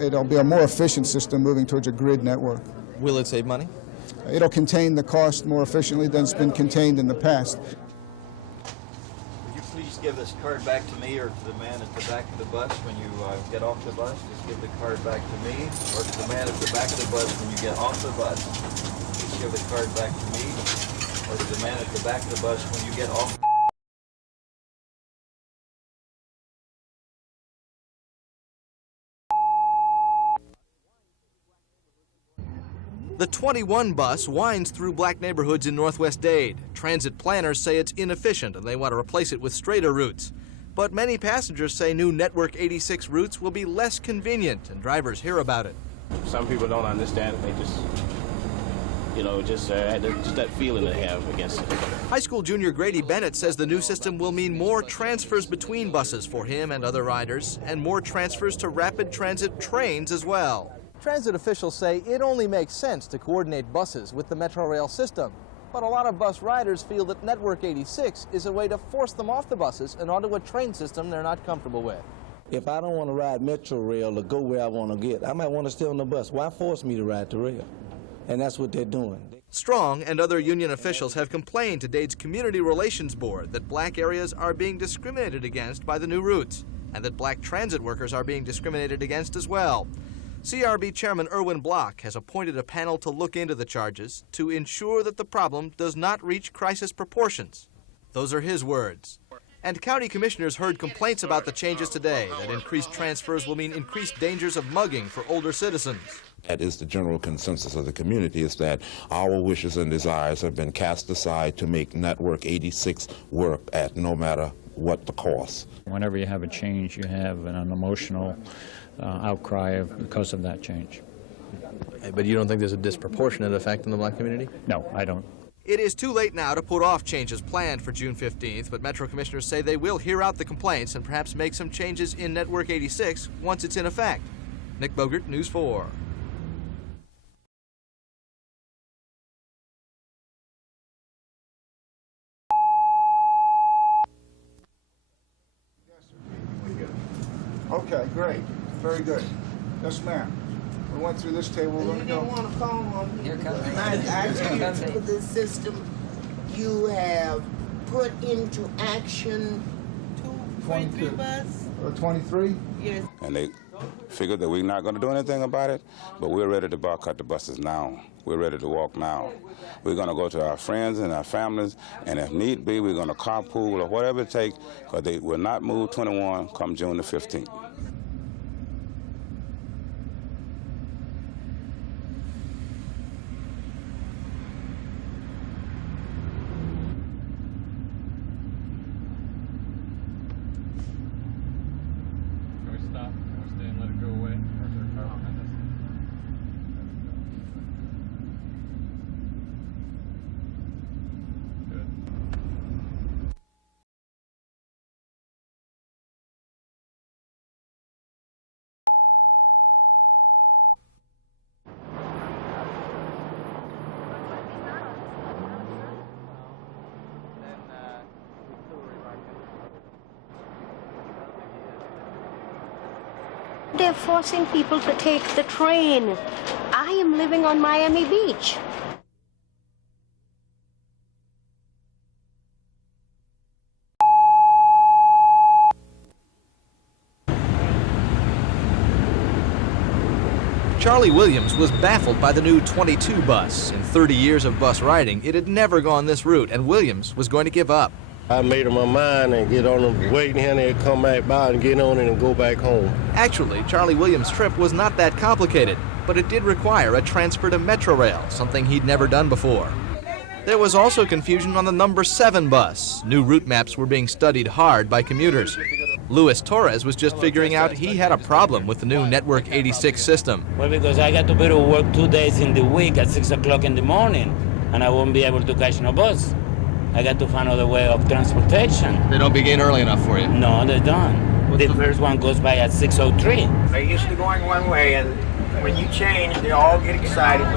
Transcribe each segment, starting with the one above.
It'll be a more efficient system moving towards a grid network. Will it save money? It'll contain the cost more efficiently than it's been contained in the past. Would you please give this card back to me or to the man at the back of the bus when you get off the bus? Just give the card back to me or to the man at the back of the bus when you get off the bus. Just give the card back to me or to the man at the back of the bus when you get off. The 21 bus winds through black neighborhoods in Northwest Dade. Transit planners say it's inefficient and they want to replace it with straighter routes. But many passengers say new Network 86 routes will be less convenient, and drivers hear about it. Some people don't understand it. They just, just that feeling they have against it. High school junior Grady Bennett says the new system will mean more transfers between buses for him and other riders, and more transfers to rapid transit trains as well. Transit officials say it only makes sense to coordinate buses with the Metrorail system. But a lot of bus riders feel that Network 86 is a way to force them off the buses and onto a train system they're not comfortable with. If I don't want to ride Metrorail or go where I want to get, I might want to stay on the bus. Why force me to ride the rail? And that's what they're doing. Strong and other union officials have complained to Dade's Community Relations Board that black areas are being discriminated against by the new routes, and that black transit workers are being discriminated against as well. CRB Chairman Erwin Block has appointed a panel to look into the charges to ensure that the problem does not reach crisis proportions. Those are his words. And county commissioners heard complaints about the changes today, that increased transfers will mean increased dangers of mugging for older citizens. That is the general consensus of the community, is that our wishes and desires have been cast aside to make Network 86 work at no matter what the cost. Whenever you have a change, you have an emotional outcry because of that change. But you don't think there's a disproportionate effect on the black community? No, I don't. It is too late now to put off changes planned for June 15th, but Metro commissioners say they will hear out the complaints and perhaps make some changes in Network 86 once it's in effect. Nick Bogert, News 4. Okay, great. Very good. Yes, ma'am. We went through this table. We're going to go. You don't want to call on me. I tell you, for this system, you have put into action 23 bus. 23? Yes. And they figured that we're not going to do anything about it, but we're ready to boycott the buses now. We're ready to walk now. We're going to go to our friends and our families, and if need be, we're going to carpool or whatever it takes, because they will not move 21 come June the 15th. They're forcing people to take the train. I am living on Miami Beach. Charlie Williams was baffled by the new 22 bus. In 30 years of bus riding, it had never gone this route, and Williams was going to give up. I made up my mind and get on them, waiting here and come back by and get on it and go back home. Actually, Charlie Williams' trip was not that complicated, but it did require a transfer to Metrorail, something he'd never done before. There was also confusion on the number 7 bus. New route maps were being studied hard by commuters. Luis Torres was just figuring out he had a problem with the new Network 86 system. Well, because I got to be to work 2 days in the week at 6 o'clock in the morning, and I won't be able to catch no bus. I got to find another way of transportation. They don't begin early enough for you? No, they don't. The first one goes by at 6:03. They're used to going one way, and when you change, they all get excited.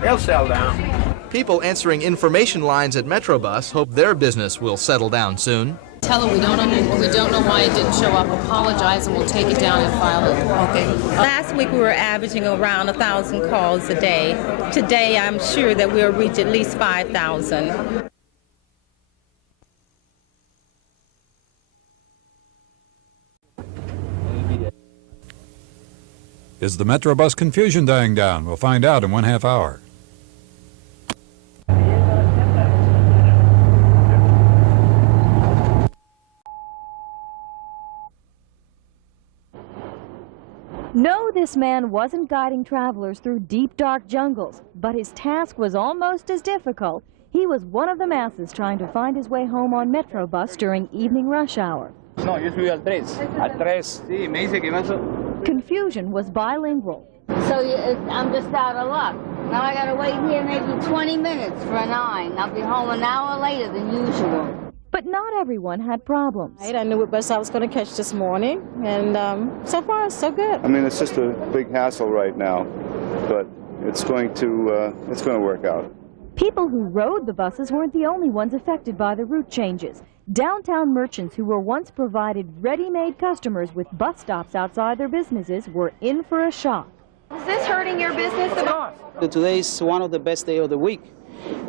They'll settle down. People answering information lines at Metrobus hope their business will settle down soon. Tell her we don't know why it didn't show up. Apologize, and we'll take it down and file it. Okay. Last week we were averaging around 1,000 calls a day. Today I'm sure that we'll reach at least 5,000. Is the Metrobus confusion dying down? We'll find out in 1/2 hour. No, this man wasn't guiding travelers through deep, dark jungles, but his task was almost as difficult. He was one of the masses trying to find his way home on Metrobus during evening rush hour. No, yo fui al 3. Al 3. Sí, me dice que más. Confusion was bilingual. So I'm just out of luck. Now I gotta wait here maybe 20 minutes for a 9. I'll be home an hour later than usual. But not everyone had problems. I knew what bus I was going to catch this morning, and so far, so good. I mean, it's just a big hassle right now, but it's going to work out. People who rode the buses weren't the only ones affected by the route changes. Downtown merchants who were once provided ready-made customers with bus stops outside their businesses were in for a shock. Is this hurting your business at all? Today is one of the best days of the week.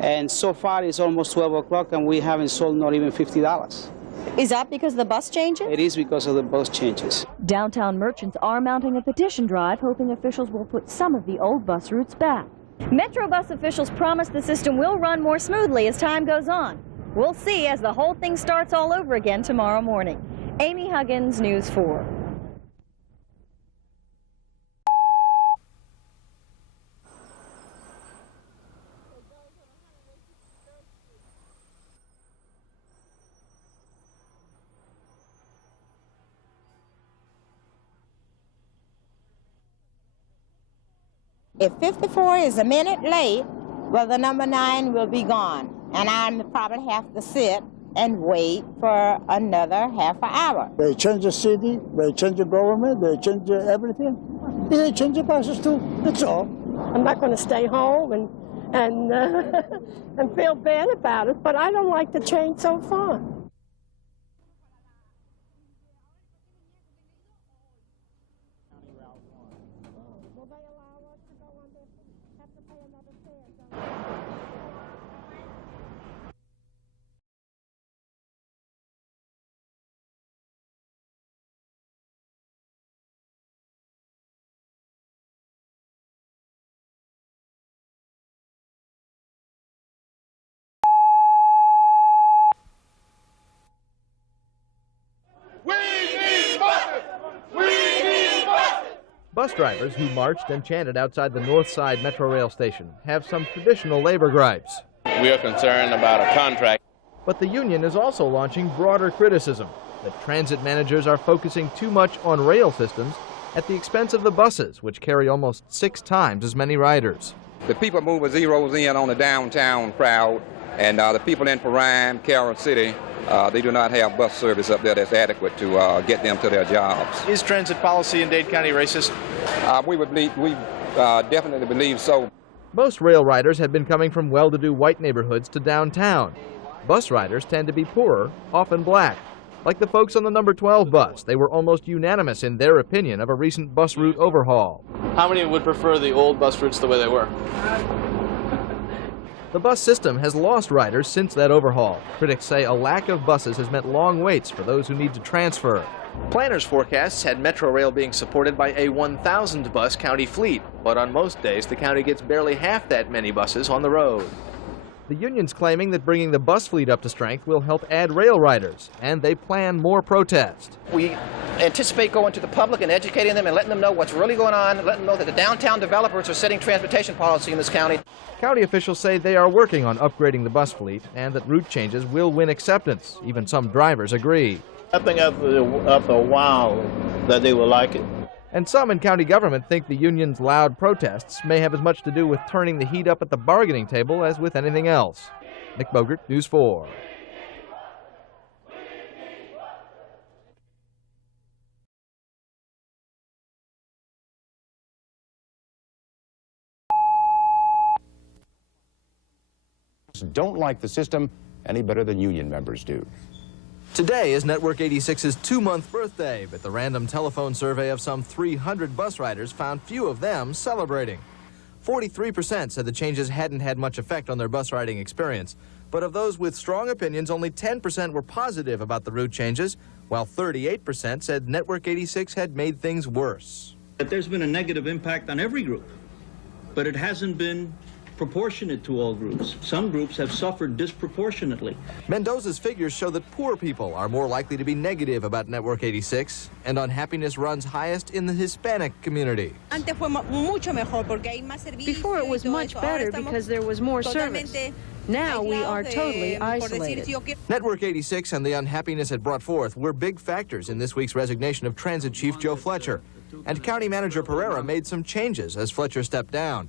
And so far it's almost 12 o'clock and we haven't sold not even $50. Is that because of the bus changes? It is because of the bus changes. Downtown merchants are mounting a petition drive, hoping officials will put some of the old bus routes back. Metrobus officials promise the system will run more smoothly as time goes on. We'll see as the whole thing starts all over again tomorrow morning. Amy Huggins, News 4. If 54 is a minute late, well, the number 9 will be gone. And I'll probably have to sit and wait for another half an hour. They change the city, they change the government, they change everything. They change the buses too, that's all. I'm not going to stay home and feel bad about it, but I don't like the change so far. Bus drivers who marched and chanted outside the North Side Metrorail station have some traditional labor gripes. We are concerned about a contract. But the union is also launching broader criticism that transit managers are focusing too much on rail systems at the expense of the buses, which carry almost 6 times as many riders. The people mover zeroes in on the downtown crowd, and the people in Prime, Carroll City, they do not have bus service up there that's adequate to get them to their jobs. Is transit policy in Dade County racist? We definitely believe so. Most rail riders have been coming from well-to-do white neighborhoods to downtown. Bus riders tend to be poorer, often black. Like the folks on the number 12 bus, they were almost unanimous in their opinion of a recent bus route overhaul. How many would prefer the old bus routes the way they were? The bus system has lost riders since that overhaul. Critics say a lack of buses has meant long waits for those who need to transfer. Planners' forecasts had Metrorail being supported by a 1,000 bus county fleet, but on most days the county gets barely half that many buses on the road. The union's claiming that bringing the bus fleet up to strength will help add rail riders, and they plan more protest. We anticipate going to the public and educating them and letting them know what's really going on, letting them know that the downtown developers are setting transportation policy in this county. County officials say they are working on upgrading the bus fleet and that route changes will win acceptance. Even some drivers agree. I think after a while that they will like it. And some in county government think the union's loud protests may have as much to do with turning the heat up at the bargaining table as with anything else. Nick Bogert, News 4. Don't like the system any better than union members do. Today is Network 86's 2-month birthday, but the random telephone survey of some 300 bus riders found few of them celebrating. 43% said the changes hadn't had much effect on their bus riding experience, but of those with strong opinions, only 10% were positive about the route changes, while 38% said Network 86 had made things worse. That there's been a negative impact on every group, but it hasn't been proportionate to all groups. Some groups have suffered disproportionately. Mendoza's figures show that poor people are more likely to be negative about Network 86, and unhappiness runs highest in the Hispanic community. Before it was much better because there was more service. Now we are totally isolated. Network 86 and the unhappiness it brought forth were big factors in this week's resignation of Transit Chief Joe Fletcher. And County Manager Pereira made some changes as Fletcher stepped down,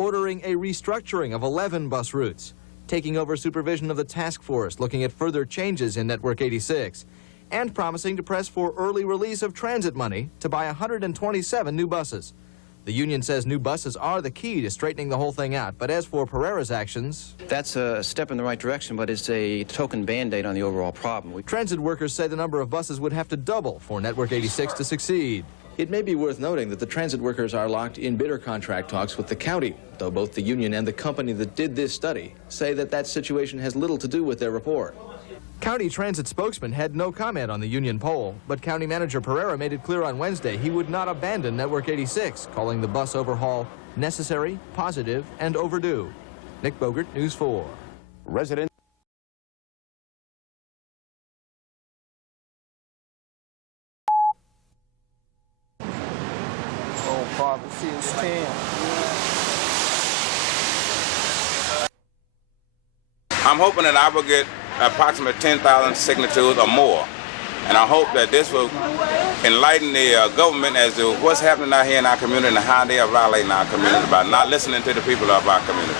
ordering a restructuring of 11 bus routes, taking over supervision of the task force looking at further changes in Network 86, and promising to press for early release of transit money to buy 127 new buses. The union says new buses are the key to straightening the whole thing out, but as for Pereira's actions... That's a step in the right direction, but it's a token Band-Aid on the overall problem. Transit workers say the number of buses would have to double for Network 86 to succeed. It may be worth noting that the transit workers are locked in bitter contract talks with the county, though both the union and the company that did this study say that that situation has little to do with their report. County transit spokesman had no comment on the union poll, but County Manager Pereira made it clear on Wednesday he would not abandon Network 86, calling the bus overhaul necessary, positive, and overdue. Nick Bogert, News 4. Residents. Is 10. I'm hoping that I will get approximately 10,000 signatures or more. And I hope that this will enlighten the government as to what's happening out here in our community and how they are violating our community by not listening to the people of our community.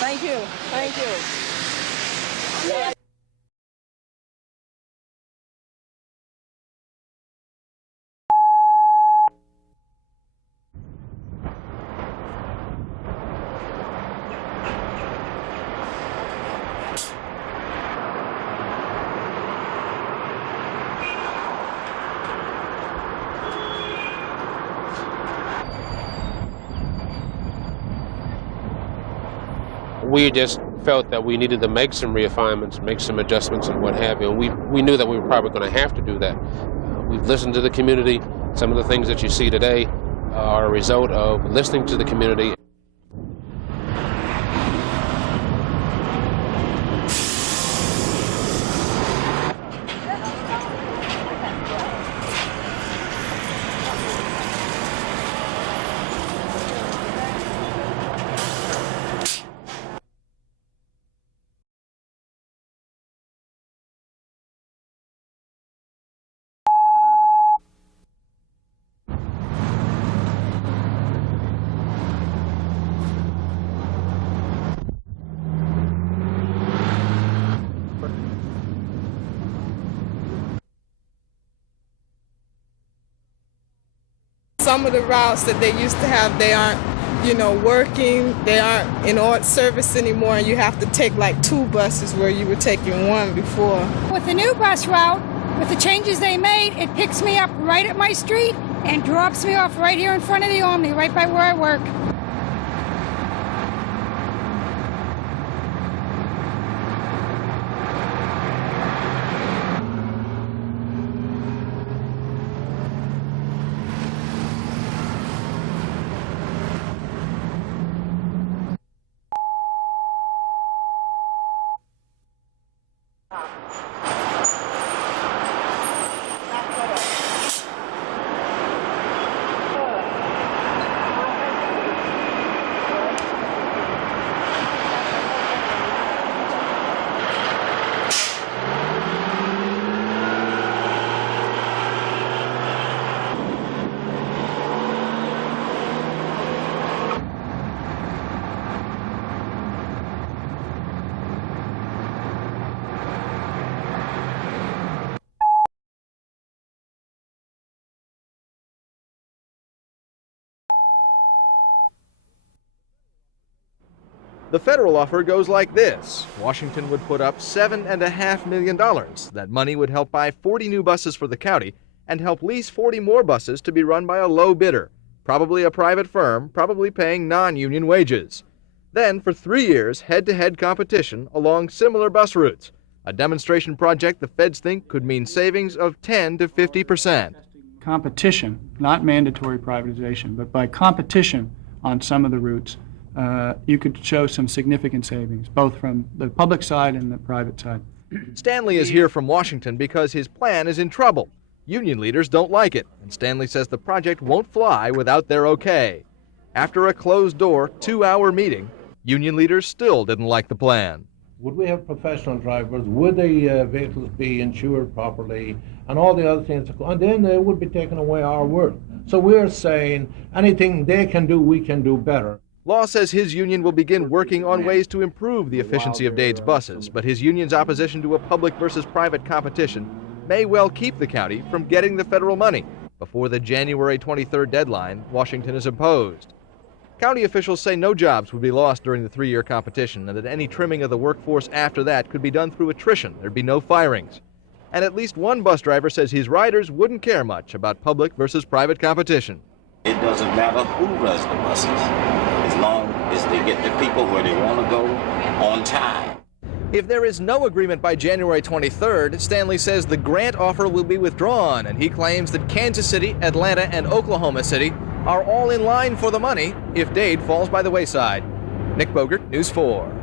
Thank you. Thank you. We just felt that we needed to make some refinements, make some adjustments and what have you. And we knew that we were probably going to have to do that. We've listened to the community. Some of the things that you see today are a result of listening to the community. Some of the routes that they used to have, they aren't, working. They aren't in odd service anymore, and you have to take like 2 buses where you were taking 1 before. With the new bus route, with the changes they made, it picks me up right at my street and drops me off right here in front of the Omni, right by where I work. The federal offer goes like this. Washington would put up $7.5 million. That money would help buy 40 new buses for the county and help lease 40 more buses to be run by a low bidder, probably a private firm, probably paying non-union wages. Then, for 3 years, head-to-head competition along similar bus routes, a demonstration project the feds think could mean savings of 10 to 50%. Competition, not mandatory privatization, but by competition on some of the routes, you could show some significant savings, both from the public side and the private side. Stanley is here from Washington because his plan is in trouble. Union leaders don't like it, and Stanley says the project won't fly without their okay. After a closed-door, 2-hour meeting, union leaders still didn't like the plan. Would we have professional drivers? Would the vehicles be insured properly? And all the other things. And then they would be taking away our work. So we're saying anything they can do, we can do better. Law says his union will begin working on ways to improve the efficiency of Dade's buses, but his union's opposition to a public versus private competition may well keep the county from getting the federal money before the January 23rd deadline Washington has imposed. County officials say no jobs would be lost during the 3-year competition and that any trimming of the workforce after that could be done through attrition. There'd be no firings. And at least one bus driver says his riders wouldn't care much about public versus private competition. It doesn't matter who runs the buses, as long as they get the people where they want to go on time. If there is no agreement by January 23rd, Stanley says the grant offer will be withdrawn, and he claims that Kansas City, Atlanta, and Oklahoma City are all in line for the money if Dade falls by the wayside. Nick Bogert, News 4.